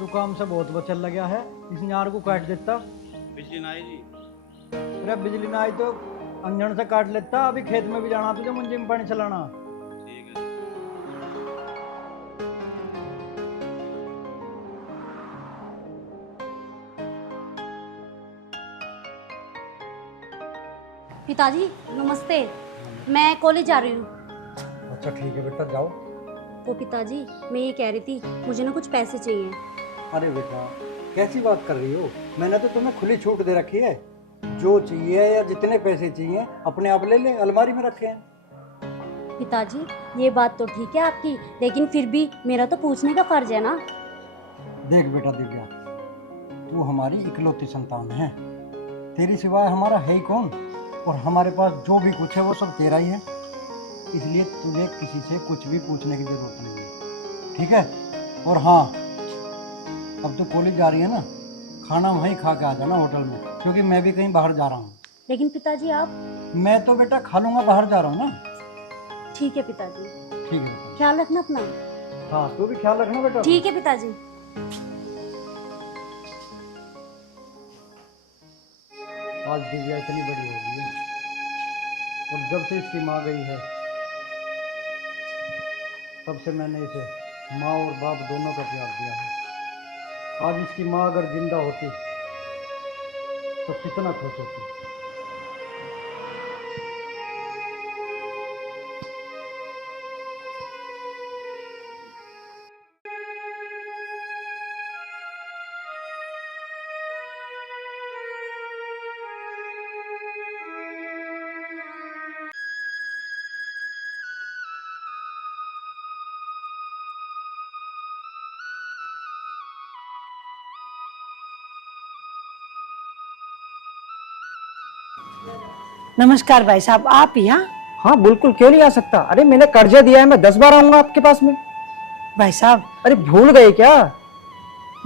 तू काम से बहुत बचल लगा है, इस नार को काट देता। बिजली ना आई जी। अरे बिजली ना आई तो अंजन से काट लेता। अभी खेत में भी जाना तुझे, मुंजी में पानी चलाना। ठीक है। पिताजी नमस्ते, मैं कॉलेज जा रही हूँ। अच्छा ठीक है बेटा, जाओ। वो पिताजी, मैं ये कह रही थी, मुझे ना कुछ पैसे चाहिए। अरे बेटा कैसी बात कर रही हो, मैंने तो तुम्हें खुली छूट दे रखी है। जो चाहिए या जितने पैसे चाहिए अपने आप ले ले, अलमारी में रखे हैं। पिताजी ये बात तो ठीक है आपकी, लेकिन फिर भी मेरा तो पूछने का फर्ज है ना। देख बेटा दिव्या, तू हमारी इकलौती संतान है, तेरी सिवाय हमारा है ही कौन। और हमारे पास जो भी कुछ है वो सब तेरा ही है, इसलिए तुझे किसी से कुछ भी पूछने की जरूरत नहीं है, ठीक है। और हाँ, अब तो कॉलेज जा रही है ना, खाना वहीं खा के आ जाना होटल में, क्योंकि मैं भी कहीं बाहर जा रहा हूँ। लेकिन पिताजी आप। मैं तो बेटा खा लूँगा, बाहर जा रहा हूँ ना। ठीक है पिताजी। ठीक है बेटा। ख्याल रखना अपना। हाँ तू भी ख्याल रखना बेटा। ठीक है पिताजी। आज दिव्या इतनी बड़ी हो गई है, और जब से इसकी माँ गई है तब से मैंने इसे माँ और बाप दोनों का प्यार दिया है। आज इसकी माँ अगर जिंदा होती तो कितना खुश होती। नमस्कार भाई साहब, आप यहाँ? हाँ बिल्कुल, क्यों नहीं आ सकता। अरे मैंने कर्जा दिया है, मैं 10 बार आऊंगा आपके पास में। भाई साहब। अरे भूल गए क्या?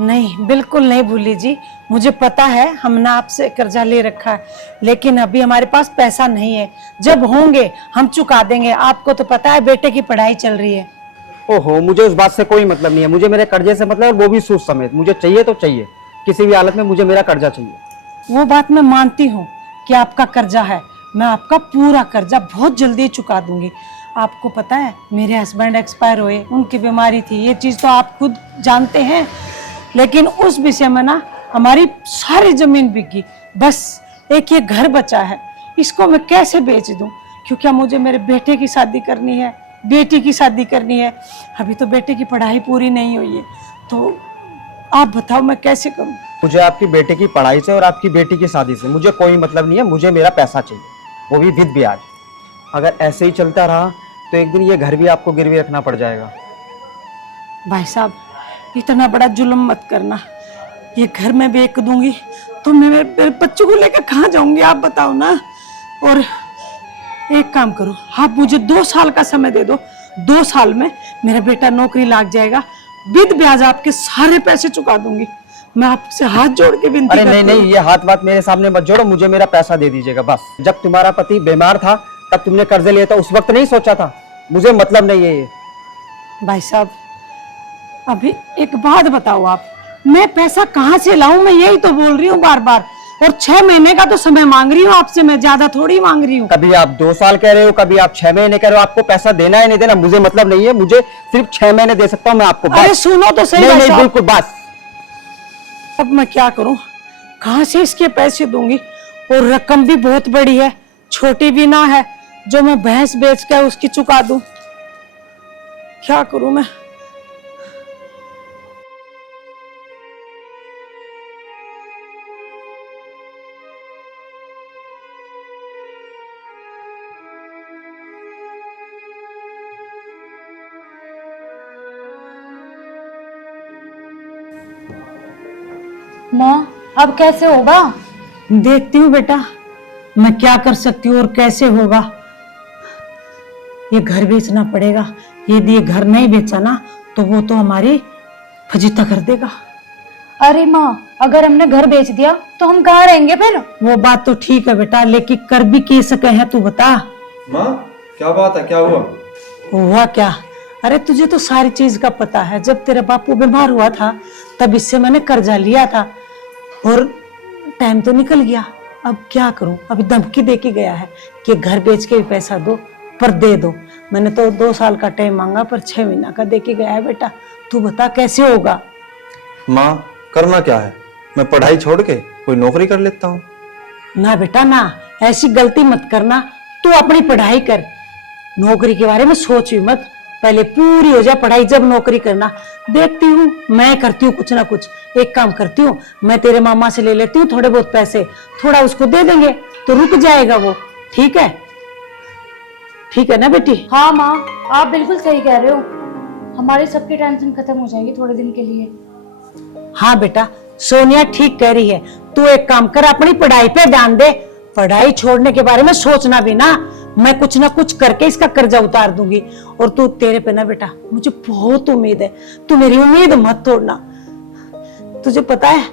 नहीं, बिल्कुल नहीं भूली जी, मुझे पता है हमने आपसे कर्जा ले रखा है, लेकिन अभी हमारे पास पैसा नहीं है। जब होंगे हम चुका देंगे। आपको तो पता है बेटे की पढ़ाई चल रही है। ओहो, मुझे उस बात से कोई मतलब नहीं है। मुझे मेरे कर्जे से मतलब है, वो भी सूद समेत। मुझे चाहिए तो चाहिए, किसी भी हालत में मुझे मेरा कर्जा चाहिए। वो बात मैं मानती हूँ कि आपका कर्जा है, मैं आपका पूरा कर्जा बहुत जल्दी चुका दूंगी। आपको पता है मेरे हस्बैंड एक्सपायर हुए, उनकी बीमारी थी, ये चीज़ तो आप खुद जानते हैं। लेकिन उस विषय में ना हमारी सारी जमीन बिक गई, बस एक ये घर बचा है, इसको मैं कैसे बेच दूं? क्योंकि मुझे मेरे बेटे की शादी करनी है, बेटी की शादी करनी है। अभी तो बेटे की पढ़ाई पूरी नहीं हुई है, तो आप बताओ मैं कैसे करूं? मुझे आपकी बेटे की पढ़ाई से और आपकी बेटी की शादी से मुझे कोई मतलब नहीं है। मुझे मेरा पैसा चाहिए, वो भी विद ब्याज। अगर ऐसे ही चलता रहा तो एक दिन ये घर भी आपको गिरवी रखना पड़ जाएगा। भाई साहब इतना बड़ा जुल्म मत करना। ये घर में बेच दूंगी तो मैं मेरे बच्चों को लेकर कहाँ जाऊंगी, आप बताओ ना। और एक काम करो, आप मुझे 2 साल का समय दे दो। 2 साल में मेरा बेटा नौकरी लग जाएगा, विद ब्याज आपके सारे पैसे चुका दूंगी। मैं आपसे हाथ जोड़ के विनती अरे करती नहीं हूँ। नहीं, ये हाथ बात मेरे सामने मत जोड़ो। मुझे मेरा पैसा दे दीजिएगा बस। जब तुम्हारा पति बीमार था तब तुमने कर्जे लिए था, उस वक्त नहीं सोचा था? मुझे मतलब नहीं है ये। भाई साहब अभी एक बात बताओ, आप मैं पैसा कहाँ से लाऊं? मैं यही तो बोल रही हूँ बार बार, और 6 महीने का तो समय मांग रही हूँ आपसे, मैं ज्यादा थोड़ी मांग रही हूँ। कभी आप 2 साल कह रहे हो, कभी आप 6 महीने कह रहे हो। आपको पैसा देना है नहीं देना मुझे मतलब नहीं है। मुझे सिर्फ 6 महीने दे सकता हूँ मैं आपको, बस। अरे सुनो तो सही नहीं भाई नहीं साहब। बिल्कुल बस। अब मैं क्या करूं, कहां से इसके पैसे दूंगी? और रकम भी बहुत बड़ी है, छोटी भी ना है जो मैं भैंस बेच कर उसकी चुका दूं। क्या करूं मैं? माँ अब कैसे होगा? देखती हूँ बेटा, मैं क्या कर सकती हूँ और कैसे होगा। ये घर बेचना पड़ेगा। यदि ये घर नहीं बेचा ना तो वो तो हमारी फजीता कर देगा। अरे माँ, अगर हमने घर बेच दिया तो हम कहाँ रहेंगे फिर? वो बात तो ठीक है बेटा, लेकिन कर भी के सके हैं, तू बता। माँ क्या बात है, क्या हुआ? हुआ क्या? अरे तुझे तो सारी चीज का पता है, जब तेरा बापू बीमार हुआ था तब इससे मैंने कर्जा लिया था और टाइम तो निकल गया। अब क्या करूं, अभी धमकी दे के गया है कि घर बेच के भी पैसा दो पर दे दो। मैंने तो 2 साल का टाइम मांगा पर 6 महीना का दे के गया है। बेटा तू बता कैसे होगा? माँ करना क्या है, मैं पढ़ाई छोड़ के कोई नौकरी कर लेता हूँ। ना बेटा ना, ऐसी गलती मत करना। तू अपनी पढ़ाई कर, नौकरी के बारे में सोच भी मत, पहले पूरी हो जाए पढ़ाई जब नौकरी करना। देखती हूँ, मैं करती हूँ कुछ ना कुछ। एक काम करती हूँ, मैं तेरे मामा से ले लेती हूँ थोड़े बहुत पैसे, थोड़ा उसको दे देंगे तो रुक जाएगा वो। ठीक है? ठीक है ना बेटी? हाँ माँ, आप बिल्कुल सही कह रहे हो, हमारी सबकी टेंशन खत्म हो जाएगी थोड़े दिन के लिए। हाँ बेटा, सोनिया ठीक कह रही है। तू एक काम कर, अपनी पढ़ाई पे ध्यान दे, पढ़ाई छोड़ने के बारे में सोचना भी ना। मैं कुछ ना कुछ करके इसका कर्जा उतार दूंगी। और तू, तेरे पे ना बेटा मुझे बहुत उम्मीद है, तू मेरी उम्मीद मत तोड़ना। तुझे पता है,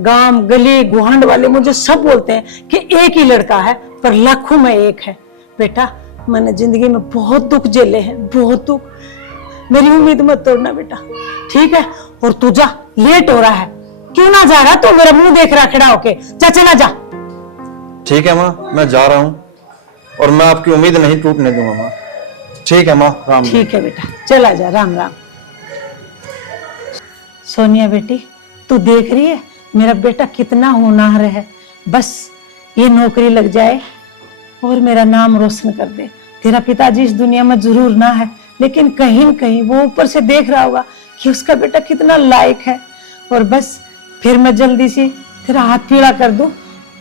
गांव गली गुहांड वाले मुझे सब बोलते हैं कि एक ही लड़का है पर लाखों में एक है। बेटा मैंने जिंदगी में बहुत दुख झेले हैं, बहुत दुख। मेरी उम्मीद मत तोड़ना बेटा, ठीक है? और तू जा, लेट हो रहा है। क्यों ना जा रहा तू? मेरा मुंह देख रहा खड़ा होके। जा चला जा। ठीक है माँ, मैं जा रहा हूँ और मैं आपकी उम्मीद नहीं टूटने दूंगा माँ। ठीक है माँ, राम राम। ठीक है बेटा, चला जा, राम राम। सोनिया बेटी, तू देख रही है मेरा बेटा कितना होनहार है। बस ये नौकरी लग जाए और मेरा नाम रोशन कर दे। तेरा पिताजी इस दुनिया में जरूर ना है, लेकिन कहीं न कहीं वो ऊपर से देख रहा होगा कि उसका बेटा कितना लायक है। और बस फिर मैं जल्दी से तेरा हाथ पीला कर दूं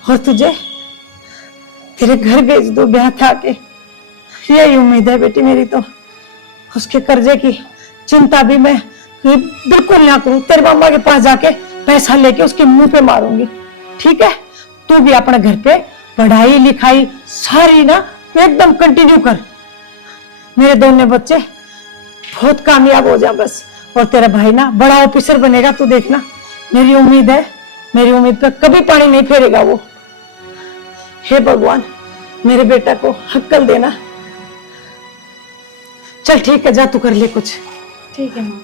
और तुझे तेरे घर भेज दो ब्याह था के। यही उम्मीद है बेटी मेरी तो। उसके कर्जे की चिंता भी मैं बिल्कुल ना करूं। तेरे मामा के पास जाके पैसा लेके उसके मुंह पे मारूंगी। ठीक है? तू भी अपने घर पे पढ़ाई लिखाई सारी ना एकदम कंटिन्यू कर। मेरे दोनों बच्चे बहुत कामयाब हो जाए बस। और तेरा भाई ना बड़ा ऑफिसर बनेगा, तू देखना। मेरी उम्मीद है, मेरी उम्मीद पे कभी पानी नहीं फेरेगा वो। हे भगवान, मेरे बेटा को अक्ल देना। चल ठीक है, जा तू कर ले कुछ। ठीक है माँ।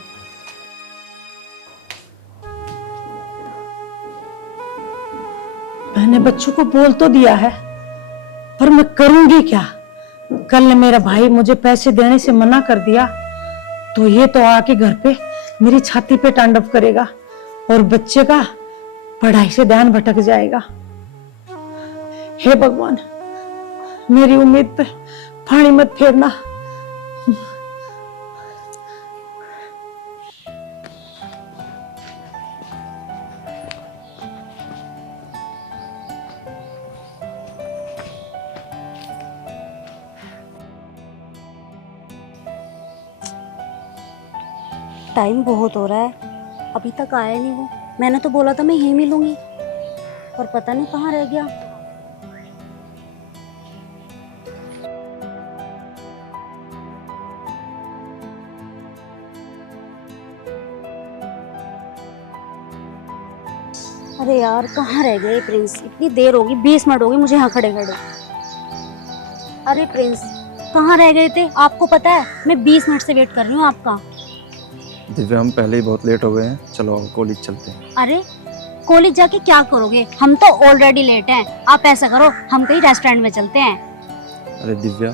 मैंने बच्चों को बोल तो दिया है, पर मैं करूंगी क्या? कल मेरा भाई मुझे पैसे देने से मना कर दिया तो ये तो आके घर पे मेरी छाती पे तांडव करेगा और बच्चे का पढ़ाई से ध्यान भटक जाएगा। हे भगवान, मेरी उम्मीद पे पानी मत फेरना। टाइम बहुत हो रहा है, अभी तक आया नहीं वो। मैंने तो बोला था मैं यहीं मिलूंगी, पर पता नहीं कहाँ रह गया। अरे यार, कहाँ रह गए प्रिंस? इतनी देर होगी, 20 मिनट हो गए मुझे यहाँ खड़े खड़े। अरे प्रिंस, कहाँ रह गए थे? आपको पता है मैं 20 मिनट से वेट कर रही हूँ आपका। दिव्या, हम पहले ही बहुत लेट हो गए हैं, चलो कॉलेज चलते हैं। अरे कॉलेज जाके क्या करोगे? हम तो ऑलरेडी लेट हैं। आप ऐसा करो, हम कहीं रेस्टोरेंट में चलते हैं। अरे दिव्या,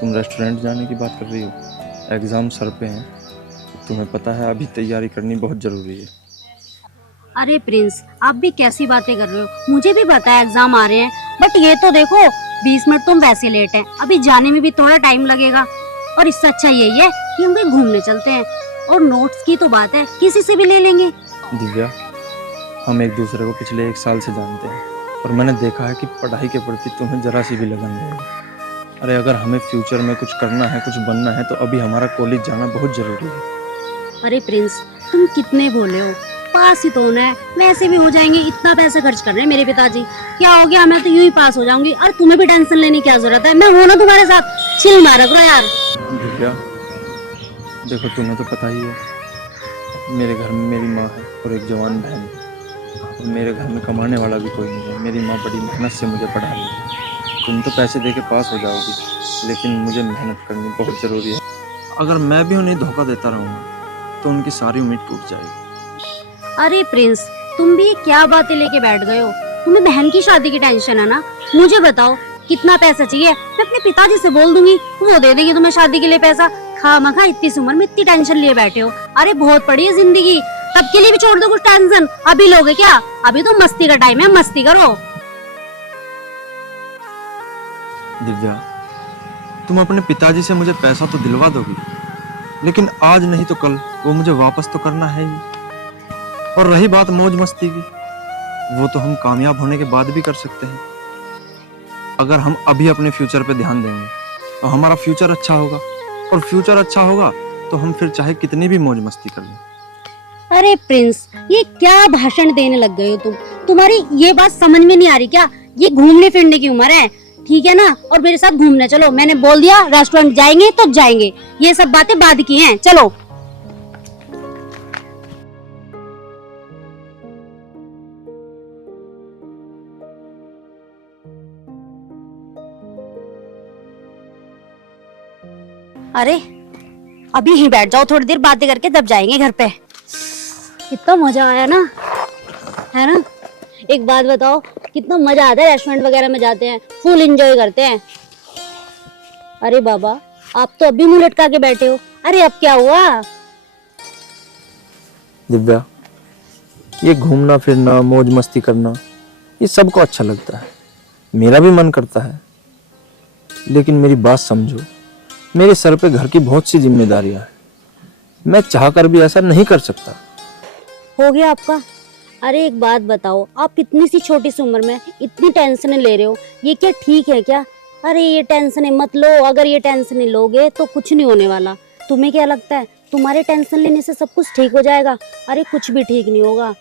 तुम रेस्टोरेंट जाने की बात कर रही हो? एग्जाम सर पे हैं, तुम्हें पता है अभी तैयारी करनी बहुत जरूरी है। अरे प्रिंस, आप भी कैसी बातें कर रहे हो? मुझे भी पता है एग्जाम आ रहे हैं, बट ये तो देखो 20 मिनट तुम वैसे लेट हैं, अभी जाने में भी थोड़ा टाइम लगेगा। और इससे अच्छा यही है कि हम कहीं घूमने चलते हैं। और नोट्स की तो बात है, किसी से भी ले लेंगे। दिव्या, हम एक दूसरे को पिछले 1 साल से जानते हैं और मैंने देखा है कि पढ़ाई के प्रति तुम्हें जरा सी भी लगन नहीं है। अरे अगर हमें फ्यूचर में कुछ करना है, कुछ बनना है, तो अभी हमारा कॉलेज जाना बहुत जरूरी है। अरे प्रिंस, तुम कितने बोले हो, पास ही तो होना है, वैसे भी हो जाएंगे। इतना पैसा खर्च कर रहे हैं मेरे पिताजी, क्या हो गया, मैं तो यूं ही पास हो जाऊंगी। और तुम्हें भी टेंशन लेने की क्या जरूरत है? मैं हूं ना तुम्हारे साथ, चिल मारा करो यार। दिव्या देखो, तुम्हें तो पता ही है, मेरे घर में मेरी माँ है और एक जवान बहन है, और मेरे घर में कमाने वाला भी कोई नहीं है। मेरी माँ बड़ी मेहनत से मुझे पढ़ा रही है। तुम तो पैसे दे के पास हो जाओगी, लेकिन मुझे मेहनत करनी बहुत ज़रूरी है। अगर मैं भी उन्हें धोखा देता रहूंगा तो उनकी सारी उम्मीद टूट जाएगी। अरे प्रिंस, तुम भी क्या बातें लेके बैठ गए हो? तुम्हें बहन की शादी की टेंशन है ना? मुझे बताओ कितना पैसा चाहिए, मैं अपने पिताजी से बोल दूंगी, वो दे देंगे तुम्हें शादी के लिए पैसा। खामखा इतनी सी उम्र में इतनी टेंशन लिए बैठे हो। अरे बहुत पड़ी है जिंदगी, तब के लिए भी छोड़ दो कुछ टेंशन। अभी लोगे क्या? अभी तो मस्ती का टाइम है, मस्ती करो। दिव्या, तुम अपने पिताजी से मुझे पैसा तो दिलवा दोगी, लेकिन आज नहीं तो कल वो मुझे वापस तो करना है ही। और रही बात मौज मस्ती की, वो तो हम कामयाब होने के बाद भी कर सकते हैं। अगर हम अभी अपने फ्यूचर पे ध्यान देंगे तो हमारा फ्यूचर अच्छा होगा, और फ्यूचर अच्छा होगा तो हम फिर चाहे कितनी भी मौज मस्ती कर लें। अरे प्रिंस, ये क्या भाषण देने लग गए हो तुम? तुम्हारी ये बात समझ में नहीं आ रही क्या? ये घूमने फिरने की उम्र है, ठीक है ना? और मेरे साथ घूमने चलो। मैंने बोल दिया रेस्टोरेंट जाएंगे तो जाएंगे, ये सब बातें बाद की हैं। चलो। अरे अभी ही बैठ जाओ, थोड़ी देर बातें करके तब जाएंगे घर पे। कितना मजा आया ना, है ना? एक बात बताओ, कितना मजा आता है रेस्टोरेंट वगैरह में जाते हैं, फुल एंजॉय करते हैं। अरे बाबा, आप तो अभी मुंह लटका के बैठे हो। अरे अब क्या हुआ? दिव्या, ये घूमना फिरना मौज मस्ती करना ये सबको अच्छा लगता है, मेरा भी मन करता है, लेकिन मेरी बात समझो, मेरे सर पे घर की बहुत सी जिम्मेदारियां हैं। मैं चाहकर भी ऐसा नहीं कर सकता। हो गया आपका? अरे एक बात बताओ, आप इतनी सी छोटी सी उम्र में इतनी टेंशनें ले रहे हो, ये क्या ठीक है क्या? अरे ये टेंशनें मत लो, अगर ये टेंशनें लोगे तो कुछ नहीं होने वाला। तुम्हें क्या लगता है तुम्हारे टेंशन लेने से सब कुछ ठीक हो जाएगा? अरे कुछ भी ठीक नहीं होगा।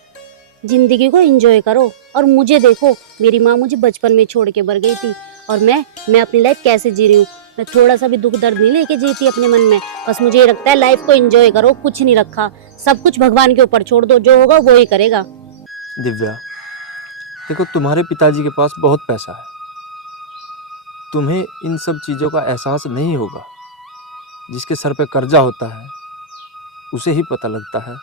जिंदगी को एंजॉय करो। और मुझे देखो, मेरी माँ मुझे बचपन में छोड़ के मर गई थी, और मैं अपनी लाइफ कैसे जी रही हूँ। मैं थोड़ा सा भी दुख दर्द नहीं लेके जीती अपने मन में। बस मुझे ये लगता है लाइफ को एंजॉय करो, कुछ नहीं रखा, सब कुछ भगवान के ऊपर छोड़ दो, जो होगा वो ही करेगा। दिव्या, देखो तुम्हारे पिताजी के पास बहुत पैसा है, तुम्हें इन सब चीज़ों का एहसास नहीं होगा। जिसके सर पे कर्जा होता है उसे ही पता लगता है।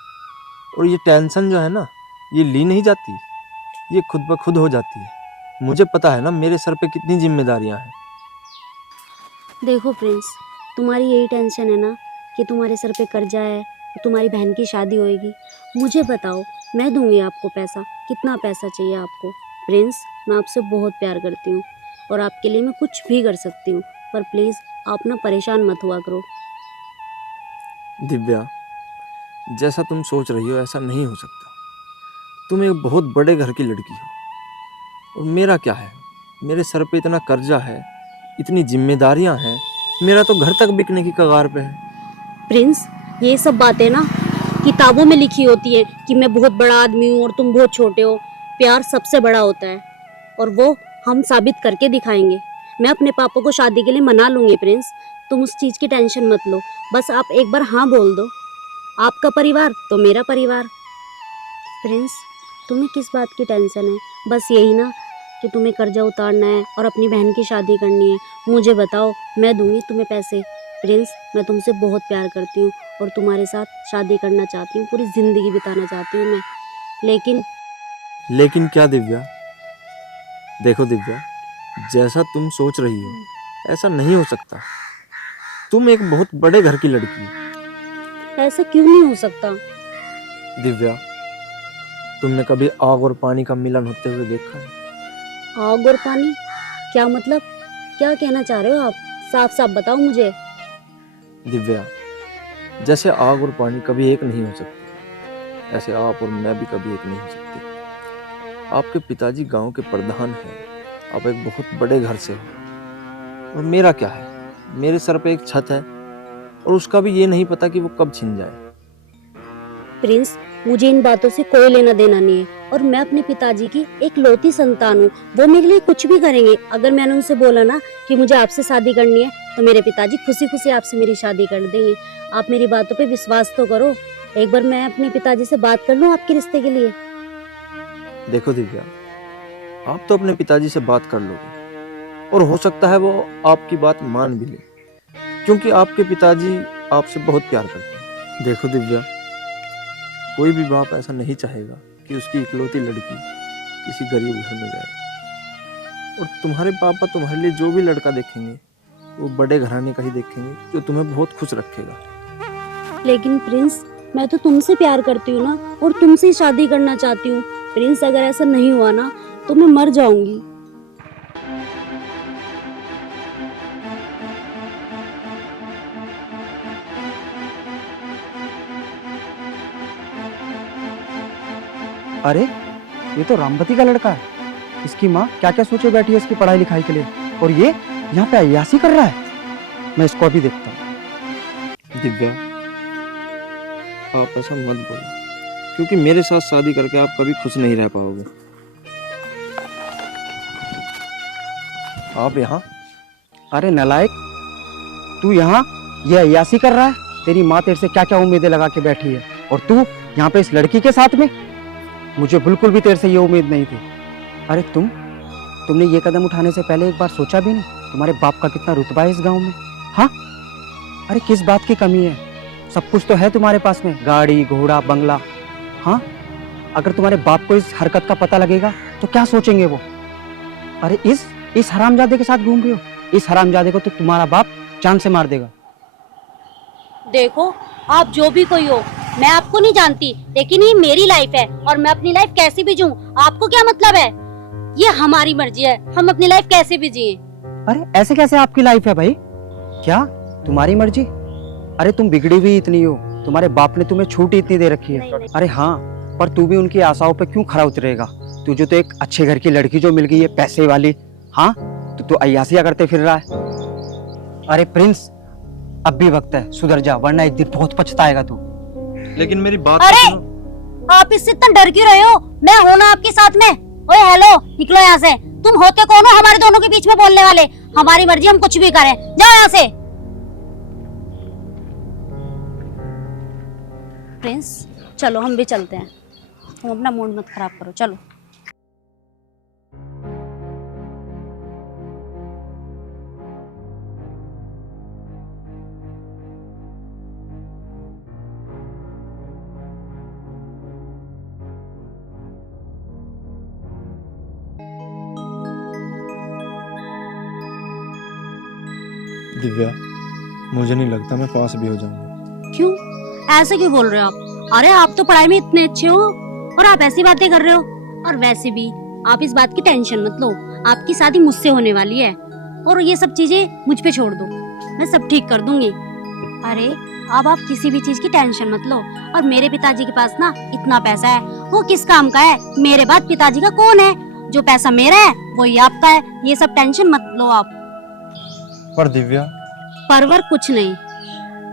और ये टेंशन जो है ना, ये ली नहीं जाती, ये खुद ब खुद हो जाती है। मुझे पता है ना मेरे सर पे कितनी जिम्मेदारियां हैं। देखो प्रिंस, तुम्हारी यही टेंशन है ना कि तुम्हारे सर पे कर्जा है, तुम्हारी बहन की शादी होएगी। मुझे बताओ, मैं दूंगी आपको पैसा। कितना पैसा चाहिए आपको? प्रिंस, मैं आपसे बहुत प्यार करती हूँ और आपके लिए मैं कुछ भी कर सकती हूँ, पर प्लीज़ आप ना परेशान मत हुआ करो। दिव्या, जैसा तुम सोच रही हो ऐसा नहीं हो सकता। तुम एक बहुत बड़े घर की लड़की हो, और मेरा क्या है? मेरे सर पे इतना कर्जा है, इतनी जिम्मेदारियां हैं, मेरा तो घर तक बिकने की कगार पे है। प्रिंस, ये सब बातें ना किताबों में लिखी होती है कि मैं बहुत बड़ा आदमी हूँ और तुम बहुत छोटे हो। प्यार सबसे बड़ा होता है, और वो हम साबित करके दिखाएंगे। मैं अपने पापा को शादी के लिए मना लूंगी प्रिंस, तुम उस चीज़ की टेंशन मत लो। बस आप एक बार हाँ बोल दो, आपका परिवार तो मेरा परिवार। प्रिंस, तुम्हें किस बात की टेंशन है? बस यही ना कि तुम्हें कर्जा उतारना है और अपनी बहन की शादी करनी है। मुझे बताओ, मैं दूंगी तुम्हें पैसे। प्रिंस, मैं तुमसे बहुत प्यार करती हूँ और तुम्हारे साथ शादी करना चाहती हूँ, पूरी ज़िंदगी बिताना चाहती हूँ मैं। लेकिन क्या दिव्या? देखो दिव्या, जैसा तुम सोच रही हो ऐसा नहीं हो सकता। तुम एक बहुत बड़े घर की लड़की हो। ऐसा क्यों नहीं हो सकता? दिव्या, तुमने कभी आग और पानी का मिलन होते हुए देखा है? आग और पानी? क्या मतलब? क्या कहना चाह रहे हो आप? साफ साफ बताओ मुझे। दिव्या, जैसे आग और पानी कभी एक नहीं हो सकते, ऐसे आप और मैं भी कभी एक नहीं हो सकते। आपके पिताजी गांव के प्रधान हैं, आप एक बहुत बड़े घर से हो, और मेरा क्या है? मेरे सर पे एक छत है, और उसका भी ये नहीं पता कि वो कब छिन जाए। प्रिंस, मुझे इन बातों से कोई लेना देना नहीं है, और मैं अपने पिताजी की एक लौती संतान हूँ। वो मेरे लिए कुछ भी करेंगे। अगर मैंने उनसे बोला ना कि मुझे आपसे शादी करनी है, तो मेरे पिताजी खुशी खुशी आपसे मेरी शादी कर देंगे। आप मेरी बातों पे विश्वास तो करो। एक बार मैं अपने पिताजी से बात कर लूँ आपके रिश्ते के लिए। देखो दिव्या, आप तो अपने पिताजी से बात कर लोगे, और हो सकता है वो आपकी बात मान भी ले, क्योंकि आपके पिताजी आपसे बहुत प्यार करता हूँ। देखो दिव्या, कोई भी बाप ऐसा नहीं चाहेगा कि उसकी इकलौती लड़की किसी गरीब घर में जाए। और तुम्हारे पापा तुम्हारे लिए जो भी लड़का देखेंगे वो बड़े घराने का ही देखेंगे, जो तुम्हें बहुत खुश रखेगा। लेकिन प्रिंस, मैं तो तुमसे प्यार करती हूँ ना, और तुमसे ही शादी करना चाहती हूँ। प्रिंस, अगर ऐसा नहीं हुआ ना तो मैं मर जाऊंगी। अरे ये तो रामवती का लड़का है। इसकी माँ क्या क्या सोचे बैठी है इसकी पढ़ाई लिखाई के लिए, और ये यहाँ पे अय्यासी कर रहा है। मैं इसको अभी देखता हूँ। दिव्या, आप ऐसा मत बोलो, क्योंकि मेरे साथ शादी करके आप कभी खुश नहीं रह पाओगे। आप यहाँ? अरे नालायक, तू यहाँ ये अय्यासी कर रहा है? तेरी माँ तेरे से क्या क्या उम्मीदें लगा के बैठी है, और तू यहाँ पे इस लड़की के साथ में? मुझे बिल्कुल भी तेरे से ये उम्मीद नहीं थी। अरे तुमने ये कदम उठाने से पहले एक बार सोचा भी नहीं तुम्हारे बाप का कितना रुतबा है इस गांव में? हाँ, अरे किस बात की कमी है? सब कुछ तो है तुम्हारे पास में, गाड़ी घोड़ा बंगला। हाँ, अगर तुम्हारे बाप को इस हरकत का पता लगेगा तो क्या सोचेंगे वो? अरे इस हरामजादे के साथ घूम रही हो? इस हरामजादे को तो तुम्हारा बाप जान से मार देगा। देखो, आप जो भी कोई हो, मैं आपको नहीं जानती, लेकिन ये मेरी लाइफ है और मैं अपनी लाइफ कैसे भी जीऊं, आपको क्या मतलब है? ये हमारी मर्जी है, हम अपनी लाइफ कैसे भी जिए। अरे ऐसे कैसे आपकी लाइफ है भाई? क्या तुम्हारी मर्जी? अरे तुम बिगड़ी हुई इतनी हो, तुम्हारे बाप ने तुम्हें छूट इतनी दे रखी है। नहीं। अरे हाँ, पर तू भी उनकी आशाओं पे क्यों खरा उतरेगा? तुझे तो एक अच्छे घर की लड़की जो मिल गई है, पैसे वाली। हाँ, तो अय्यासियां करते फिर रहा है। अरे प्रिंस, अब भी वक्त है, सुधर जा, वरना एक दिन बहुत पछताएगा तू। लेकिन मेरी बात अरे! तो सुनो। आप इससे इतना डर क्यों रहे हो? मैं हूं ना आपके साथ में। ओए हेलो, निकलो यहाँ से। तुम होते कौन हो हमारे दोनों के बीच में बोलने वाले? हमारी मर्जी, हम कुछ भी करें। जाओ यहाँ से। प्रिंस, चलो हम भी चलते हैं। तुम अपना मूड मत खराब करो, चलो। दिव्या, मुझे नहीं लगता मैं पास भी हो जाऊंगा। क्यों? ऐसे क्यों बोल रहे हो आप? अरे आप तो पढ़ाई में इतने अच्छे हो और आप ऐसी बातें कर रहे हो। और वैसे भी आप इस बात की टेंशन मत लो, आपकी शादी मुझसे होने वाली है और ये सब चीजें मुझ पे छोड़ दो, मैं सब ठीक कर दूंगी। अरे अब आप किसी भी चीज की टेंशन मत लो। और मेरे पिताजी के पास ना इतना पैसा है, वो किस काम का है? मेरे बाद पिताजी का कौन है? जो पैसा मेरा है वही आपका है। ये सब टेंशन मत लो आप। पर दिव्या, परवर कुछ नहीं,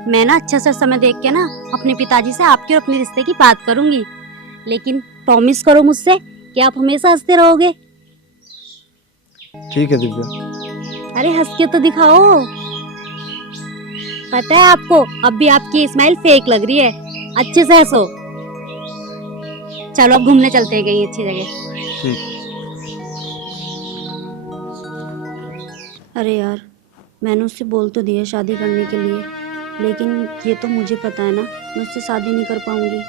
मैं ना अच्छा सा समय देख के ना अपने पिताजी से आपके और अपने रिश्ते की बात करूंगी। लेकिन प्रॉमिस करो मुझसे कि आप हमेशा हंसते रहोगे। ठीक है दिव्या। अरे हंस के तो दिखाओ। पता है आपको, अब भी आपकी स्माइल फेक लग रही है। अच्छे से हंसो। चलो अब घूमने चलते हैं कहीं अच्छी जगह। ठीक। अरे यार, मैंने उससे बोल तो दिया शादी करने के लिए, लेकिन ये तो मुझे पता है ना मैं उससे शादी नहीं कर पाऊंगी।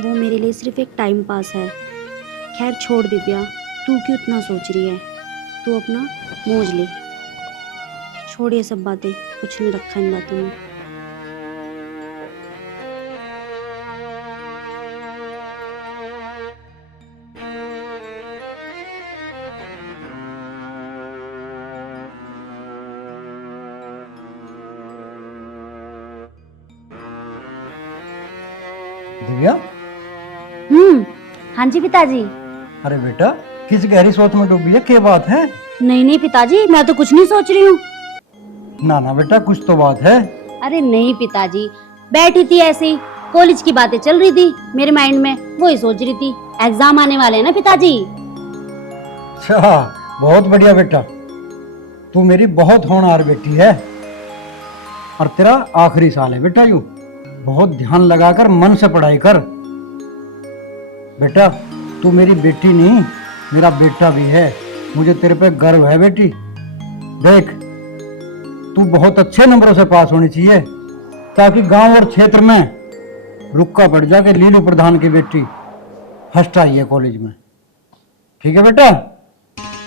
वो मेरे लिए सिर्फ एक टाइम पास है। खैर छोड़ दिव्या, तू क्यों इतना सोच रही है? तू अपना मौज ले, छोड़ ये सब बातें, कुछ नहीं रखा इन बातों में। दिव्या, हाँ जी पिताजी। अरे बेटा, किस गहरी सोच में डूबी है? क्या बात है? नहीं नहीं पिताजी, मैं तो कुछ नहीं सोच रही हूँ। ना ना बेटा, कुछ तो बात है। अरे नहीं पिताजी, बैठी थी ऐसे ही, कॉलेज की बातें चल रही थी मेरे माइंड में, वही सोच रही थी। एग्जाम आने वाले हैं ना पिताजी। अच्छा, बहुत बढ़िया बेटा, तू मेरी बहुत होनहार बेटी है। और तेरा आखिरी साल है बेटा, यूं बहुत ध्यान लगाकर मन से पढ़ाई कर बेटा। तू मेरी बेटी नहीं, मेरा बेटा भी है। मुझे तेरे पे गर्व है बेटी। देख, तू बहुत अच्छे नंबरों से पास होनी चाहिए। ताकि गांव और क्षेत्र में रुक्का पड़ जाके लीलू प्रधान की बेटी फर्स्ट आई है कॉलेज में। ठीक है बेटा?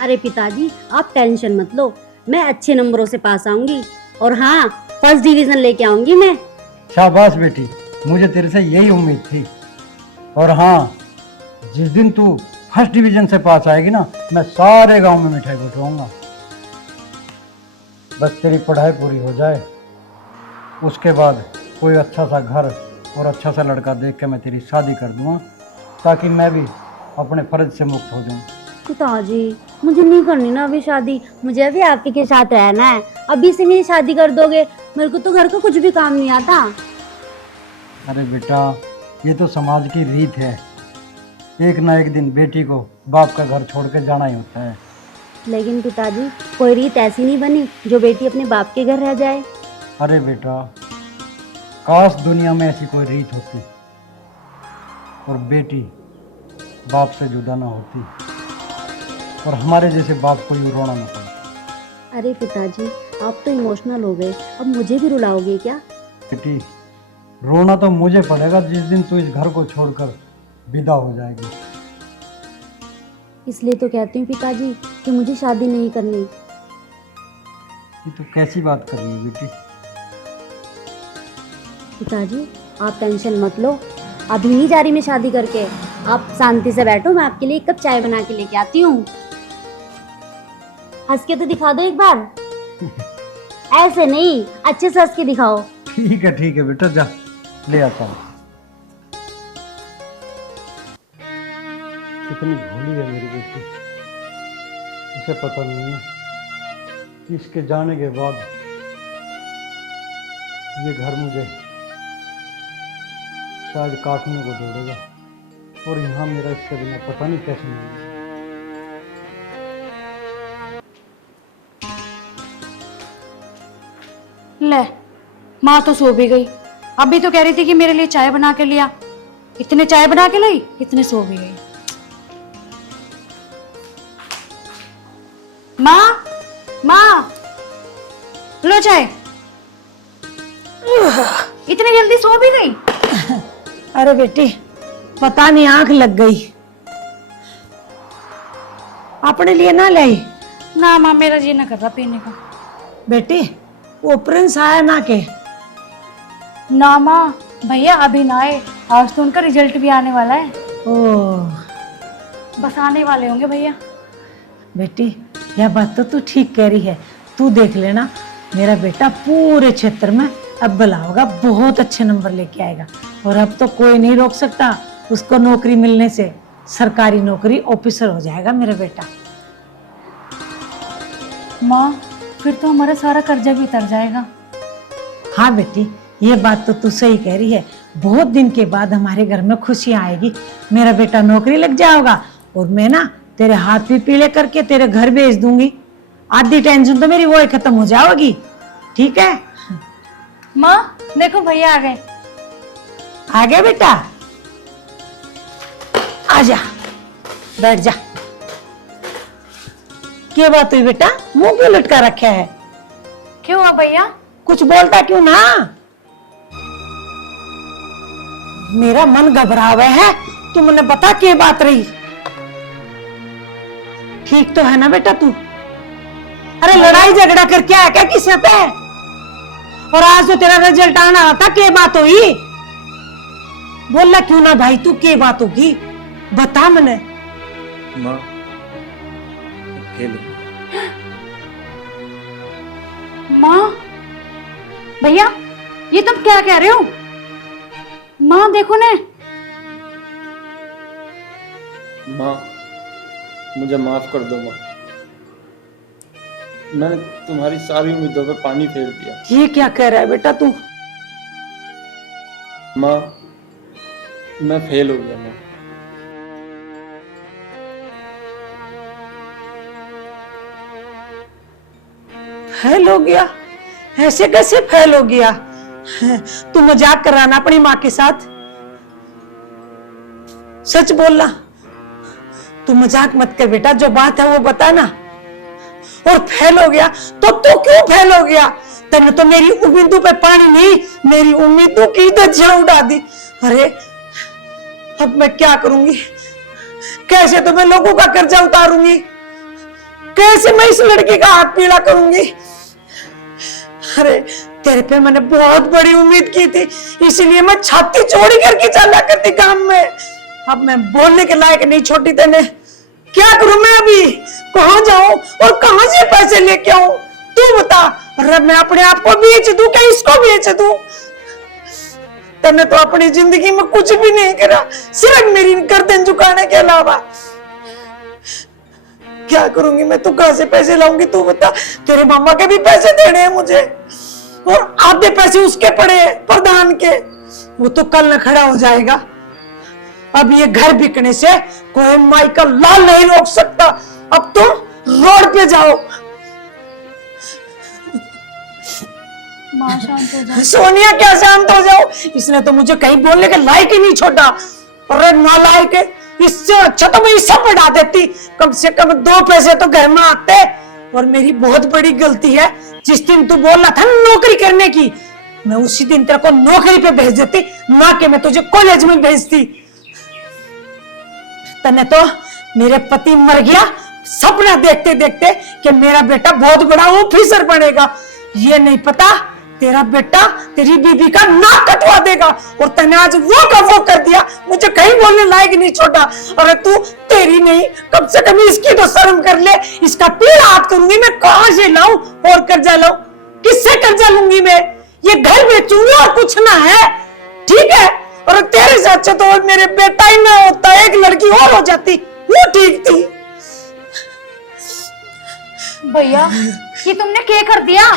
अरे पिताजी आप टेंशन मत लो, मैं अच्छे नंबरों से पास आऊंगी और हाँ फर्स्ट डिवीजन लेके आऊंगी मैं। शाबाश बेटी, मुझे तेरे से यही उम्मीद थी। और हाँ, जिस दिन तू फर्स्ट डिवीजन से पास आएगी ना, मैं सारे गांव में मिठाई बटवाऊंगा। बस तेरी पढ़ाई पूरी हो जाए, उसके बाद कोई अच्छा सा घर और अच्छा सा लड़का देख के मैं तेरी शादी कर दूंगा, ताकि मैं भी अपने फर्ज से मुक्त हो जाऊं। पिताजी मुझे नहीं करनी ना अभी शादी, मुझे अभी आपके के साथ रहना है। अभी से मेरी शादी कर दोगे, मेरे को तो घर का कुछ भी काम नहीं आता। अरे बेटा, ये तो समाज की रीत है, एक ना एक दिन बेटी को बाप का घर छोड़ के जाना ही होता है। लेकिन पिताजी कोई रीत ऐसी नहीं बनी जो बेटी अपने बाप के घर रह जाए। अरे बेटा, काश दुनिया में ऐसी कोई रीत होती और बेटी बाप से जुदा ना होती और हमारे जैसे बाप को यूँ रोना ना पड़े। अरे पिताजी आप तो इमोशनल हो गए, अब मुझे भी रुलाओगे क्या? बेटी, रोना तो मुझे पड़ेगा जिस दिन तू इस घर को छोड़कर विदा हो जाएगी। इसलिए तो कहती हूँ पिताजी कि मुझे शादी नहीं करनी। ये तो कैसी बात कर रही है बेटी? पिताजी आप टेंशन मत लो, अभी नहीं जा रही मैं शादी करके। आप शांति से बैठो, मैं आपके लिए एक कप चाय बना के लेके आती हूँ। हंस के तो दिखा दो एक बार। ऐसे नहीं, अच्छे से हंस के दिखाओ। ठीक है बेटा, जा ले आता हूँ। कितनी भोली है मेरी बेटी, इसे पता नहीं है कि इसके जाने के बाद ये घर मुझे शायद काटने को दौड़ेगा और यहाँ मेरा इसके बिना पता नहीं कैसे मिलेगा। ले, माँ तो सो भी गई। अभी तो कह रही थी कि मेरे लिए चाय बना के लिया, इतने चाय बना के लाई, इतने सो भी गई। माँ, माँ, लो चाय। इतनी जल्दी सो भी गई? अरे बेटी, पता नहीं आंख लग गई, अपने लिए ना लाई? ना माँ, मेरा जी ना कर रहा पीने का। बेटी, वो प्रिंस आया ना के? ना माँ, भैया अभी ना आए, आज तो उनका रिजल्ट भी आने वाला है। ओह बस आने वाले होंगे भैया। बेटी, यह बात तो तू ठीक कह रही है। तू देख लेना, मेरा बेटा पूरे क्षेत्र में अव्वल होगा, बहुत अच्छे नंबर लेके आएगा और अब तो कोई नहीं रोक सकता उसको नौकरी मिलने से। सरकारी नौकरी, ऑफिसर हो जाएगा मेरा बेटा। माँ, फिर तो हमारा सारा कर्जा भी उतर जाएगा। हाँ बेटी, ये बात तो तू सही कह रही है। बहुत दिन के बाद हमारे घर में खुशियाँ आएगी। मेरा बेटा नौकरी लग जाएगा और मैं ना तेरे हाथ भी पीले करके तेरे घर भेज दूंगी। आधी टेंशन तो मेरी वो ही खत्म हो जाएगी। ठीक है? माँ देखो भैया आ गए। आ गया बेटा, आजा, बैठ जा। क्या बात हुई बेटा, मुंह क्यों लटका रखा है? क्यों हुआ भैया? कुछ बोलता क्यों ना? मेरा मन घबरावा है, तुमने बता क्या बात रही? ठीक तो है ना बेटा तू? अरे लड़ाई झगड़ा करके आया क्या किसी पे? और आज तो तेरा रिजल्ट आना था, क्या बात हुई? बोलना क्यों ना भाई, तू क्या बात होगी बता मने। माँ, फेल हो। माँ, भैया ये तुम क्या कह रहे हो? माँ देखो ने। माँ, मुझे माफ कर दो माँ, मैंने तुम्हारी सारी उम्मीदों पे पानी फेर दिया। ये क्या कह रहा है बेटा तू? माँ, मैं फेल हो गया माँ। फेल हो गया? ऐसे कैसे फेल हो गया? तू मजाक कर रहा ना अपनी माँ के साथ? सच बोलना, तू मजाक मत कर बेटा, जो बात है वो बता ना। और फेल हो गया तो तू क्यों फेल हो गया? तने तो मेरी उम्मीदों पे पानी नहीं, मेरी उम्मीदों की धज्जियां उड़ा दी। अरे अब मैं क्या करूंगी? कैसे तो मैं लोगों का कर्जा उतारूंगी? कैसे मैं इस लड़की का हाथ पीला करूंगी? अरे तेरे पे मैंने बहुत बड़ी उम्मीद की थी, इसलिए मैं छाती चौड़ी करके चला करती काम में। अब मैं बोलने के लायक नहीं छोटी तेने। क्या करूं मैं अभी? कहां जाऊं और कहां से पैसे लेके आऊं? तू बता। अरे मैं अपने आप को बेच दूं क्या इसको बेच दूं? तने तो अपनी जिंदगी में कुछ भी नहीं करा, सिर्फ मेरी गर्दन झुकाने के अलावा। क्या करूंगी मैं? तू कहां से पैसे लाऊंगी तू बता? तेरे मामा के भी पैसे देने हैं मुझे, और आधे पैसे उसके पड़े हैं प्रधान के, वो तो कल न खड़ा हो जाएगा। अब ये घर बिकने से कोई माई का लाल नहीं रोक सकता। अब तुम रोड पे जाओ। माँ शांत हो जा। सोनिया क्या शांत हो जाओ? इसने तो मुझे कहीं बोलने के लायक ही नहीं छोड़ा। अरे नालायक है, इससे अच्छा तो मैं इसे बढ़ा देती, कम से कम 2 पैसे तो घर में आते। और मेरी बहुत बड़ी गलती है, जिस दिन तू बोल रहा था नौकरी करने की, मैं उसी दिन तेरे को नौकरी पे भेज देती, ना कि मैं तुझे कॉलेज में भेजती। तने तो मेरे पति मर गया सपना देखते देखते कि मेरा बेटा बहुत बड़ा ऑफिसर बनेगा। ये नहीं पता तेरा बेटा तेरी बीबी का नाक कटवा देगा, और तने आज वो का वो कर दिया, मुझे कहीं बोलने लायक नहीं छोड़ा। अरे तू तेरी नहीं, कम से कम इसकी तो शर्म कर ले। इसका पीड़ा हाथ करूंगी मैं, कहां से लाऊं और कर्जा लाऊं? किससे कर्जा लूंगी मैं? ये घर बेचूंगी और कुछ ना है, ठीक है? और तेरे से अच्छा तो मेरे बेटा ही ना होता, एक लड़की और हो जाती, वो ठीक थी। भैया ये तुमने क्या कर दिया?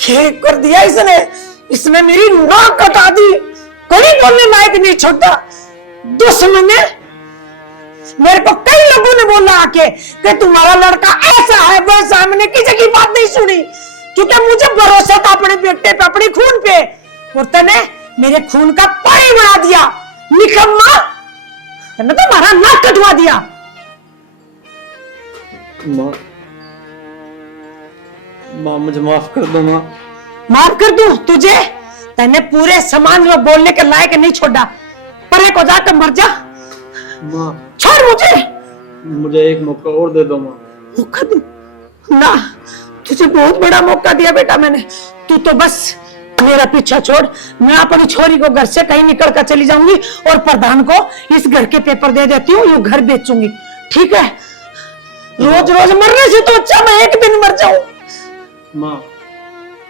क्या कर दिया इसने? इसने मेरी नाक कटा दी, कोई बोलने लायक नहीं छोड़ा। दुश्मन ने मेरे को कई लोगों ने बोला आके कि तुम्हारा लड़का ऐसा है वैसा। मैंने किसी की बात नहीं सुनी, क्योंकि मुझे भरोसा था अपने बेटे पे, अपने खून पे, और तने मेरे खून का पानी बना दिया। निकम्मा, तने तो हमारा नाक कटवा दिया। माँ मुझे माफ कर दो माँ। माफ कर दूं तुझे? तने पूरे समाज में बोलने के लायक नहीं छोड़ा, परे को जाकर मर जा। माँ छोड़ मुझे। मुझे एक मौका और दे दो माँ। मौका दूं? ना, तुझे बहुत बड़ा मौका दिया बेटा मैंने। तू तो बस मेरा पीछा छोड़, मैं अपनी छोरी को घर से कहीं निकल कर चली जाऊंगी, और प्रधान को इस घर के पेपर दे देती हूँ, ये घर बेचूंगी, ठीक है? रोज रोज मरने से तो अच्छा मैं एक दिन मर जाऊं। माँ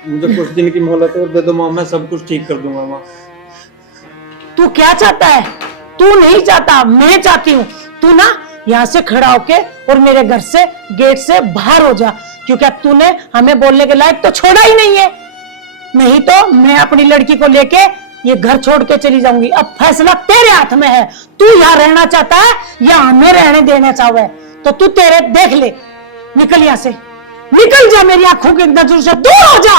मुझे कुछ दिन की मोहलत और दे दो माँ, मैं सब कुछ ठीक कर दूंगा माँ। तू क्या चाहता है? तू नहीं चाहता, मैं चाहती हूँ। तू ना यहाँ से खड़ा होके और मेरे घर से गेट से बाहर हो जा, क्योंकि अब तूने हमें बोलने के लायक तो छोड़ा ही नहीं है। नहीं तो मैं अपनी लड़की को लेके ये घर छोड़ के चली जाऊंगी। अब फैसला तेरे हाथ में है, तू यहाँ रहना चाहता है या हमें रहने देना चाहे, तो तू तेरे देख ले। निकल यहाँ से, निकल जा, मेरी आंखों की नजर से दूर हो जा।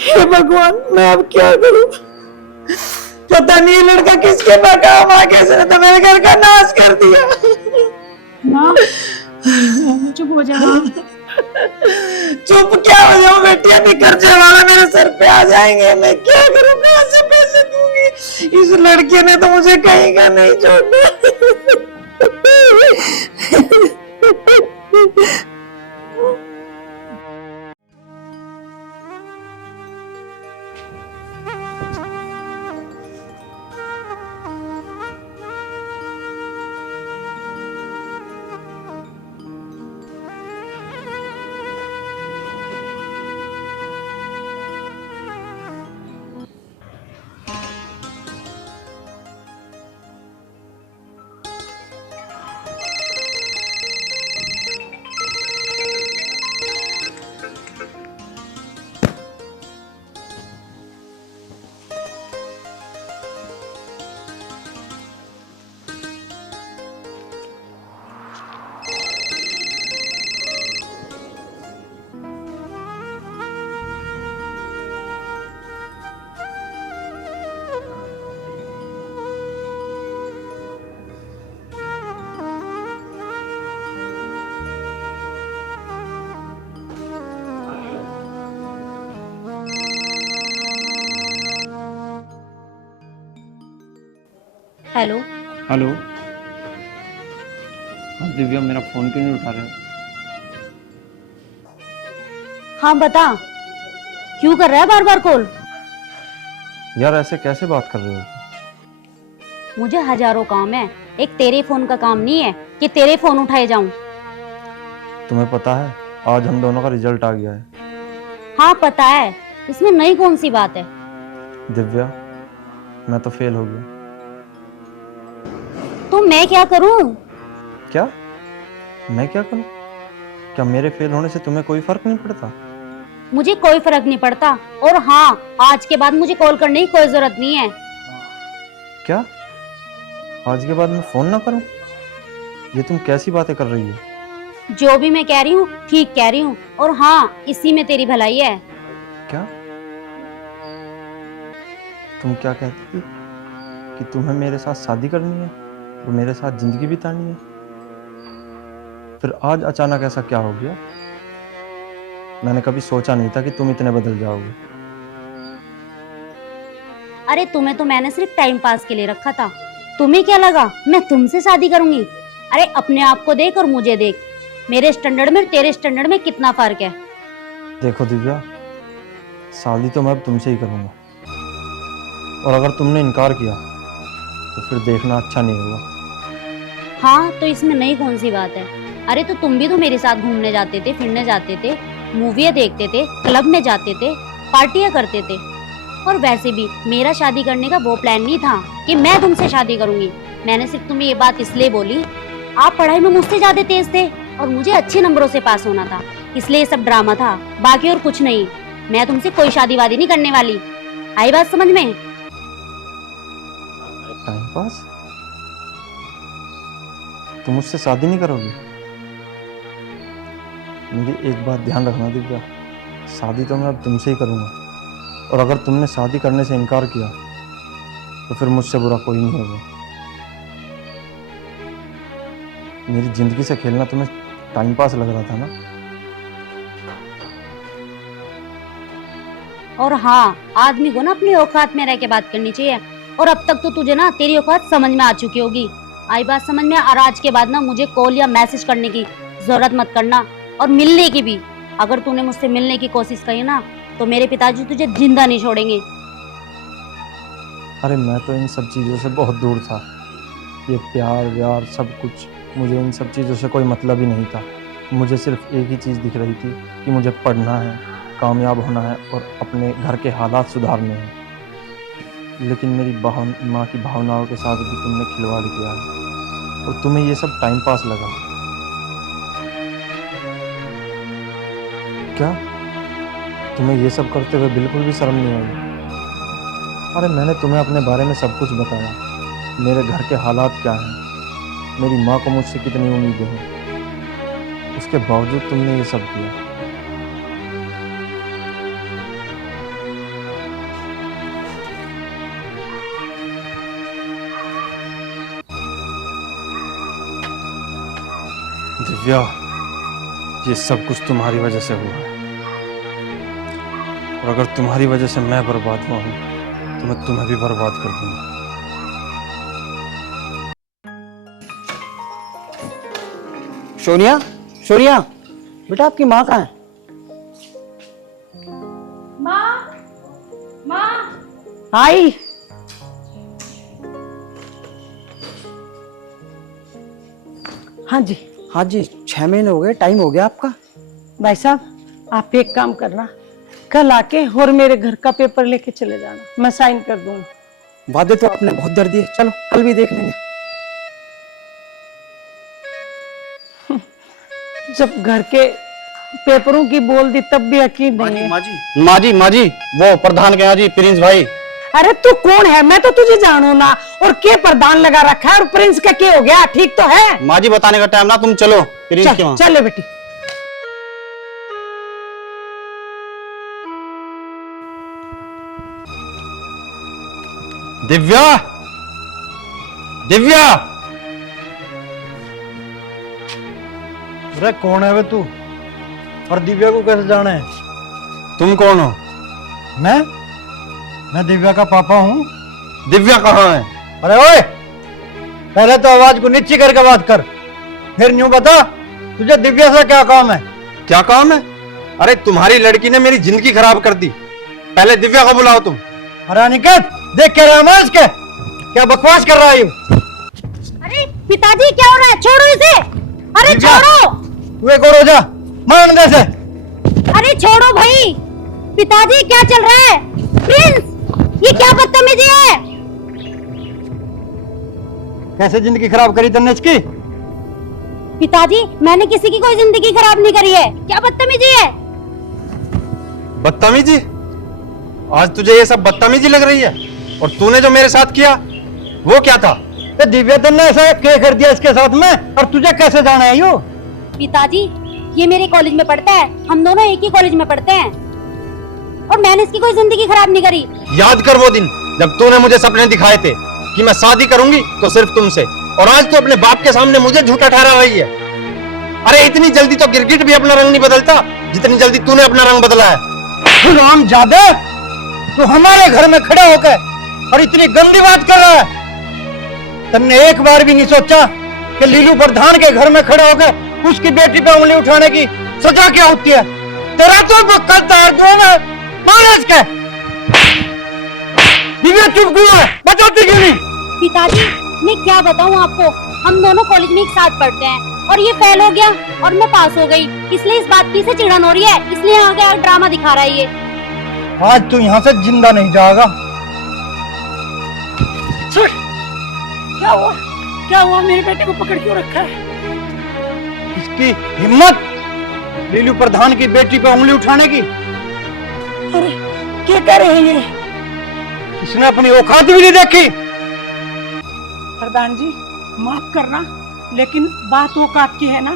हे भगवान, मैं अब क्या करूं? पता नहीं ये लड़का किसके काम आ गया, इसने तो मेरे घर का नाश कर दिया। माँ चुप हो जा। चुप क्या हो जाऊं बेटी? अभी कर्जे वाला मेरे सर पे आ जाएंगे, मैं क्या करूं? कहां से पैसे दूंगी? इस लड़के ने तो मुझे कहीं का नहीं छोड़ा। हेलो। हेलो। हाँ दिव्या, मेरा फोन क्यों नहीं उठा रहे हो? हाँ बता, क्यों कर रहा है बार बार कॉल? यार ऐसे कैसे बात कर रहे हो? मुझे हजारों काम है, एक तेरे फोन का काम नहीं है कि तेरे फोन उठाए जाऊं। तुम्हें पता है आज हम दोनों का रिजल्ट आ गया है। हाँ पता है, इसमें नई कौन सी बात है? दिव्या, मैं तो फेल हो गया। तो मैं क्या करूं? क्या? मैं क्या करूं? क्या मेरे फेल होने से तुम्हें कोई फर्क नहीं पड़ता? मुझे कोई फर्क नहीं पड़ता, और हाँ, आज के बाद मुझे कॉल करने की कोई जरूरत नहीं है। क्या? आज के बाद मैं फोन ना करूं? ये तुम कैसी बातें कर रही हो? जो भी मैं कह रही हूँ ठीक कह रही हूँ, और हाँ, इसी में तेरी भलाई है। क्या? तुम क्या कहती थी कि तुम्हें मेरे साथ शादी करनी है और मेरे साथ जिंदगी बितानी है? फिर आज अचानक ऐसा क्या हो गया? मैंने कभी सोचा नहीं था कि तुम इतने बदल जाओगे। अरे तुम्हें तो मैंने सिर्फ टाइम पास के लिए रखा था, तुम्हें क्या लगा मैं तुमसे शादी करूंगी? अरे अपने आप को देख और मुझे देख, मेरे स्टैंडर्ड में तेरे स्टैंडर्ड में कितना फर्क है। देखो दिव्या, शादी तो मैं अब तुमसे ही करूंगा, और अगर तुमने इनकार किया तो फिर देखना अच्छा नहीं होगा। हाँ तो इसमें नई कौन सी बात है? अरे तो तुम भी तो मेरे साथ घूमने जाते थे, फिरने जाते थे, मूवियाँ देखते थे, क्लब में जाते थे, पार्टियां करते थे। और वैसे भी मेरा शादी करने का वो प्लान नहीं था कि मैं तुमसे शादी करूंगी। मैंने सिर्फ तुम्हें ये बात इसलिए बोली, आप पढ़ाई में मुझसे ज्यादा तेज थे और मुझे अच्छे नंबरों से पास होना था, इसलिए ये सब ड्रामा था, बाकी और कुछ नहीं। मैं तुमसे कोई शादी वादी नहीं करने वाली, आई बात समझ में? Time pass? तुम मुझसे शादी नहीं करोगी? मेरी एक बात ध्यान रखना दिव्या, शादी तो मैं अब तुमसे ही करूंगा, और अगर तुमने शादी करने से इनकार किया तो फिर मुझसे बुरा कोई नहीं होगा। मेरी जिंदगी से खेलना तुम्हें टाइम पास लग रहा था ना? और हाँ, आदमी को ना अपनी औकात में रह के बात करनी चाहिए, और अब तक तो तुझे ना तेरी औकात समझ में आ चुकी होगी। आई बात समझ में? और आज के बाद ना मुझे कॉल या मैसेज करने की जरूरत मत करना, और मिलने की भी। अगर तूने मुझसे मिलने की कोशिश की ना तो मेरे पिताजी तुझे जिंदा नहीं छोड़ेंगे। अरे मैं तो इन सब चीज़ों से बहुत दूर था। ये प्यार व्यार सब कुछ, मुझे इन सब चीज़ों से कोई मतलब ही नहीं था। मुझे सिर्फ एक ही चीज़ दिख रही थी कि मुझे पढ़ना है, कामयाब होना है और अपने घर के हालात सुधारने हैं। लेकिन मेरी माँ की भावनाओं के साथ भी तुमने खिलवाड़ किया है, और तुम्हें ये सब टाइम पास लगा। क्या तुम्हें ये सब करते हुए बिल्कुल भी शर्म नहीं आई? अरे मैंने तुम्हें अपने बारे में सब कुछ बताया, मेरे घर के हालात क्या हैं, मेरी माँ को मुझसे कितनी उम्मीदें हैं, उसके बावजूद तुमने ये सब किया। दिव्या, ये सब कुछ तुम्हारी वजह से हुआ है, और अगर तुम्हारी वजह से मैं बर्बाद हुआ हूं तो मैं तुम्हें भी बर्बाद कर दूंगा। सोनिया, सोनिया, बेटा आपकी माँ कहाँ है? आई। हाँ जी। हाँ जी, 6 महीने हो गए, टाइम हो गया आपका। भाई साहब, आप एक काम करना, कल आके और मेरे घर का पेपर लेके चले जाना, मैं साइन कर दूंगा। वादे तो आपने बहुत दर्द दिए, चलो कल भी देख लेंगे। जब घर के पेपरों की बोल दी तब भी यकीन नहीं है। माँ जी वो प्रधान के यहाँ जी प्रिंस भाई। अरे तू कौन है? मैं तो तुझे जानू ना, और के प्रधान लगा रखा है, और प्रिंस का क्या हो गया? ठीक तो है? माँ जी बताने का टाइम ना, तुम चलो प्रिंस के वहाँ। चल बेटी। दिव्या, दिव्या, अरे कौन है वे तू? और दिव्या को कैसे जाना है? तुम कौन हो? मैं दिव्या का पापा हूँ। दिव्या कहाँ है? अरे ओए, पहले तो आवाज को नीचे करके बात कर, फिर न्यू बता तुझे दिव्या से क्या काम है? क्या काम है? अरे तुम्हारी लड़की ने मेरी जिंदगी खराब कर दी। पहले दिव्या को बुलाओ तुम। अरे अनिकेत, देख के रहा इसके क्या बकवास कर रहा है यू? अरे पिताजी क्या हो रहा है? छोड़ो इसे। अरे दिव्या, छोड़ो। तू एक और हो जा, मान दे से। अरे छोड़ो भाई। पिताजी क्या चल रहा है? प्रिंस, ये क्या बदतमीजी है? कैसे जिंदगी खराब करी तुमने इसकी? पिताजी मैंने किसी की कोई जिंदगी खराब नहीं करी है, क्या बदतमीजी है? बदतमीजी? आज तुझे ये सब बदतमीजी लग रही है? और तूने जो मेरे साथ किया वो क्या था? ये दिव्या तुमने ऐसा क्या कर दिया इसके साथ में, और तुझे कैसे जाना है यू? पिताजी ये मेरे कॉलेज में पढ़ता है, हम दोनों एक ही कॉलेज में पढ़ते हैं, और मैंने इसकी कोई जिंदगी खराब नहीं करी। याद कर वो दिन जब तूने मुझे सपने दिखाए थे कि मैं शादी करूंगी तो सिर्फ तुमसे, और आज तो अपने बाप के सामने मुझे झूठा ठहरा रही है। अरे इतनी जल्दी तो गिरगिट भी अपना रंग नहीं बदलता जितनी जल्दी तूने अपना रंग बदला है। राम जादे, तू हमारे घर में खड़ा होकर और इतनी गंदी बात कर रहा है। तुमने एक बार भी नहीं सोचा कि लीलू प्रधान के घर में खड़े होकर उसकी बेटी पे उंगली उठाने की सजा क्या होती है? तेरा तो कल तार दूं मैं, मार इसके। दिव्या चुप क्यों है, बताती क्यों नहीं? पिताजी मैं क्या बताऊं आपको, हम दोनों कॉलेज में एक साथ पढ़ते हैं, और ये फेल हो गया और मैं पास हो गई, इसलिए इस बात की से चिढ़न हो रही है, इसलिए यहाँ का ड्रामा दिखा रहा है ये। आज तू यहाँ से जिंदा नहीं जाएगा। क्या हुआ? क्या हुआ? मेरे बेटे को पकड़ क्यों रखा है? इसकी हिम्मत लीलू प्रधान की बेटी पे उंगली उठाने की। अरे क्या कह रहे हैं ये? इसने अपनी औकात भी नहीं देखी। प्रधान जी माफ करना, लेकिन बात औकात की है ना,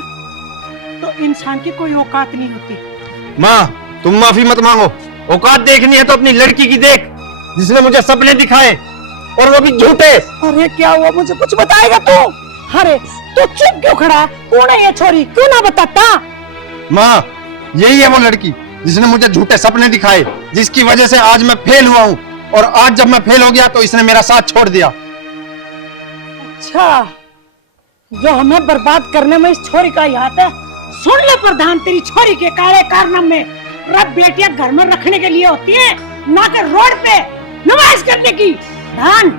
तो इंसान की कोई औकात नहीं होती। माँ तुम माफी मत मांगो, औकात देखनी है तो अपनी लड़की की देख जिसने मुझे सपने दिखाए, और वो भी झूठे। अरे क्या हुआ, मुझे कुछ बताएगा तू? अरे तू चुप क्यों खड़ा है? कौन है ये छोरी, क्यों ना बताता? माँ यही है वो लड़की जिसने मुझे झूठे सपने दिखाए, जिसकी वजह से आज मैं फेल हुआ हूँ, और आज जब मैं फेल हो गया तो इसने मेरा साथ छोड़ दिया। अच्छा, जो हमें बर्बाद करने में इस छोरी का ही हाथ है। सुन ले प्रधान, तेरी छोरी के काले कारनामे रब बेटियां घर में रखने के लिए होती हैं, ना कि रोड पे नुमाइश करने की। प्रधान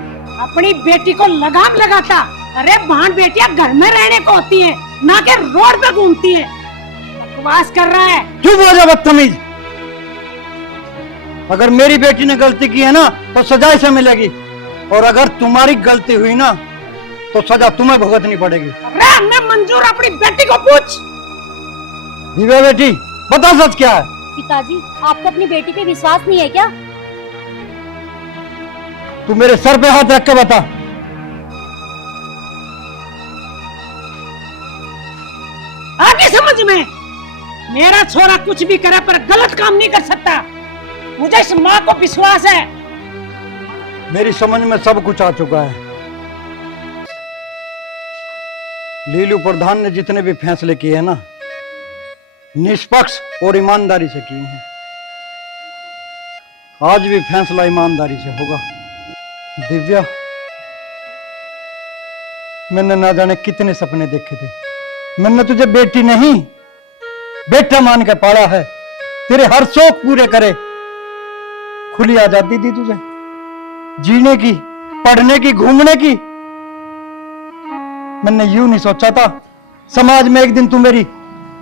अपनी बेटी को लगाम लगाता, अरे बहन बेटियां घर में रहने को होती हैं, ना कि रोड पे घूमती हैं। बकवास कर रहा है। चुप हो जा बदतमीज। अगर मेरी बेटी ने गलती की है ना तो सजा इसे मिलेगी, और अगर तुम्हारी गलती हुई ना तो सजा तुम्हें भुगतनी पड़ेगी। अरे मैं मंजूर, अपनी बेटी को पूछ। दिव्या बेटी बता सच क्या है? पिताजी आपको अपनी बेटी पे विश्वास नहीं है क्या? तू मेरे सर पे हाथ रख के बता। आगे समझ में, मेरा छोरा कुछ भी करे पर गलत काम नहीं कर सकता। मुझे इस माँ को विश्वास है। मेरी समझ में सब कुछ आ चुका है। लीलू प्रधान ने जितने भी फैसले किए हैं ना, निष्पक्ष और ईमानदारी से किए हैं। आज भी फैसला ईमानदारी से होगा। दिव्या, मैंने ना जाने कितने सपने देखे थे। मैंने तुझे बेटी नहीं बेटा मान के पाला है, तेरे हर शौक पूरे करे। खुली आजादी दी तुझे जीने की, पढ़ने की, घूमने की। मैंने यूं नहीं सोचा था समाज में एक दिन तू मेरी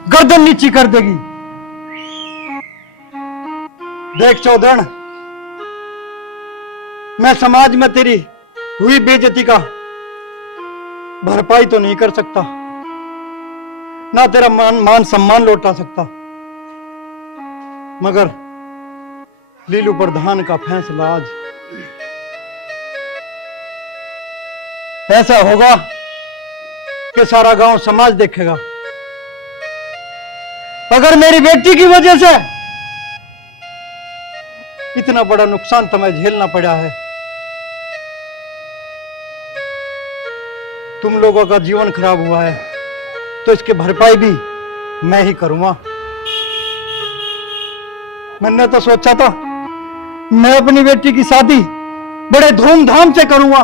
गर्दन नीची कर देगी। देख चौधरी, मैं समाज में तेरी हुई बेइज्जती का भरपाई तो नहीं कर सकता, ना तेरा मान सम्मान लौटा सकता, मगर लीलू प्रधान का फैसला आज ऐसा होगा कि सारा गांव समाज देखेगा। अगर मेरी बेटी की वजह से इतना बड़ा नुकसान तुम्हें झेलना पड़ा है, तुम लोगों का जीवन खराब हुआ है, तो इसकी भरपाई भी मैं ही करूंगा। मैंने तो सोचा था मैं अपनी बेटी की शादी बड़े धूमधाम से करूंगा,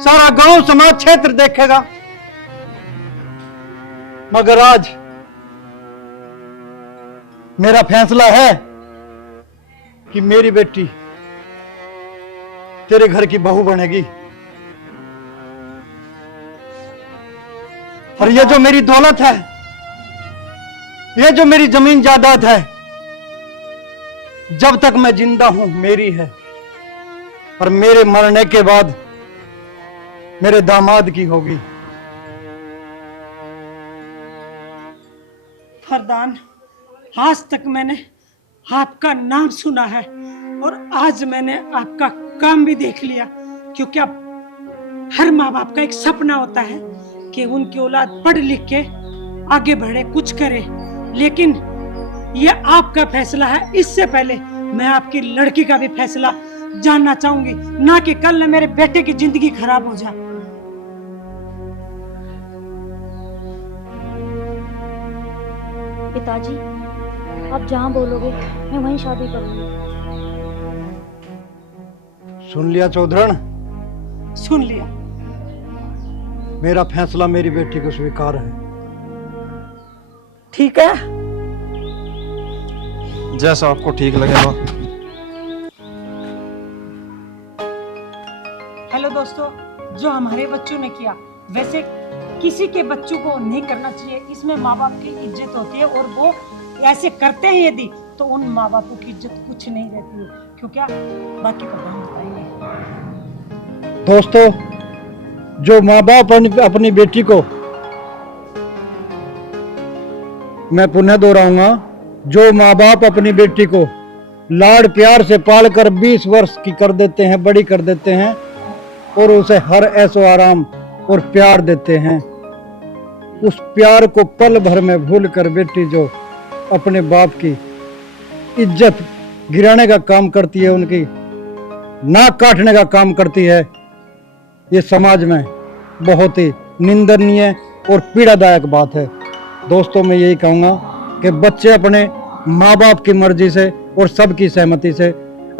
सारा गांव समाज क्षेत्र देखेगा। मगर आज मेरा फैसला है कि मेरी बेटी तेरे घर की बहू बनेगी। और ये जो मेरी दौलत है, ये जो मेरी जमीन जायदाद है, जब तक मैं जिंदा हूं मेरी है, और मेरे मरने के बाद मेरे दामाद की होगी। फरदान, आज तक मैंने आपका नाम सुना है और आज मैंने आपका काम भी देख लिया, क्योंकि अब हर माँ बाप का एक सपना होता है कि उनकी औलाद पढ़ लिख के आगे बढ़े, कुछ करे। लेकिन ये आपका फैसला है। इससे पहले मैं आपकी लड़की का भी फैसला जानना चाहूंगी, ना कि कल न मेरे बेटे की जिंदगी खराब हो जाए। पिताजी, आप जहाँ बोलोगे मैं वहीं शादी करूंगी। सुन लिया चौधरी? सुन लिया। मेरा फैसला मेरी बेटी को स्वीकार है। ठीक है, जैसा आपको ठीक लगे माँ। हेलो दोस्तों, जो हमारे बच्चों ने किया वैसे किसी के बच्चों को नहीं करना चाहिए। इसमें माँ बाप की इज्जत होती है, और वो ऐसे करते हैं यदि, तो उन माँ बापों की इज्जत कुछ नहीं रहती है। क्योंकि बाकी का हम बताएंगे। दोस्तों, जो माँ बाप अपनी बेटी को, मैं पुनः दोहराऊंगा, जो माँ बाप अपनी बेटी को लाड़ प्यार से पालकर 20 वर्ष की कर देते हैं, बड़ी कर देते हैं, और उसे हर ऐसो आराम और प्यार देते हैं, उस प्यार को पल भर में भूलकर बेटी जो अपने बाप की इज्जत गिराने का काम करती है, उनकी नाक काटने का काम करती है, ये समाज में बहुत ही निंदनीय और पीड़ादायक बात है। दोस्तों, मैं यही कहूँगा कि बच्चे अपने माँ बाप की मर्जी से और सबकी सहमति से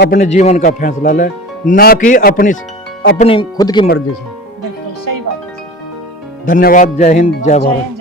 अपने जीवन का फैसला लें, ना कि अपनी खुद की मर्जी से। बिल्कुल सही बात है। धन्यवाद। जय हिंद, जय भारत।